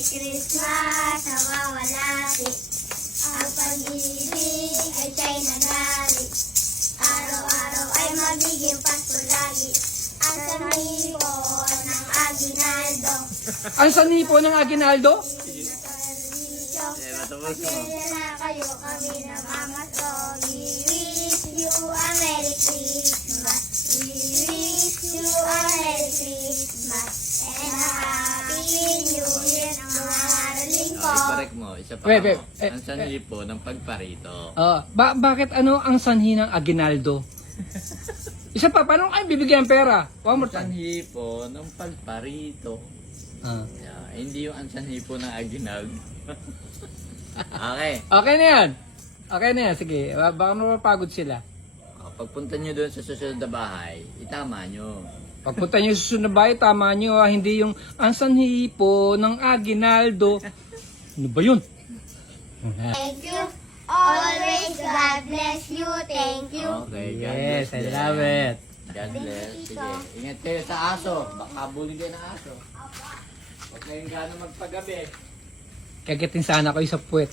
Christmas, nawawalati. Ang pag-ibig ay siya'y nagali. Araw-araw ay magiging Pasko lagi. Ang sanhipo ng aginaldo. Ang sanhipo ng aginaldo? Masaya na kayo kami na mamaso. We wish you a Merry Christmas. We wish you a Merry Christmas. And a Happy New Year ng mga araling ko. Iparek mo, isa pa Wait, mo. wait, Ang sanhipo ng pagparito. Bakit ano ang sanhi ng aginaldo? Isa pa, paano kayo bibigyan ng pera? One more Ang time. sanhipo ng pagparito. Yeah, hindi yung ang sanhipo ng aginaldo. Okay. Okay na yan. Okay na yan. Sige, baka mapapagod sila. Pagpunta nyo doon sa susunod na bahay, itama nyo. Pagpunta nyo sa susunod na bahay, tama nyo hindi yung ang sanhipo ng aginaldo. Ano ba yun? Thank you. Always God bless you. Thank you. Okay, God Yes, bless I din. love it. God bless. Sige, ingat kayo sa aso. Baka bully kayo ng aso. Huwag kayong gano'ng magpagabi. Kagatin sana ko sa puwet.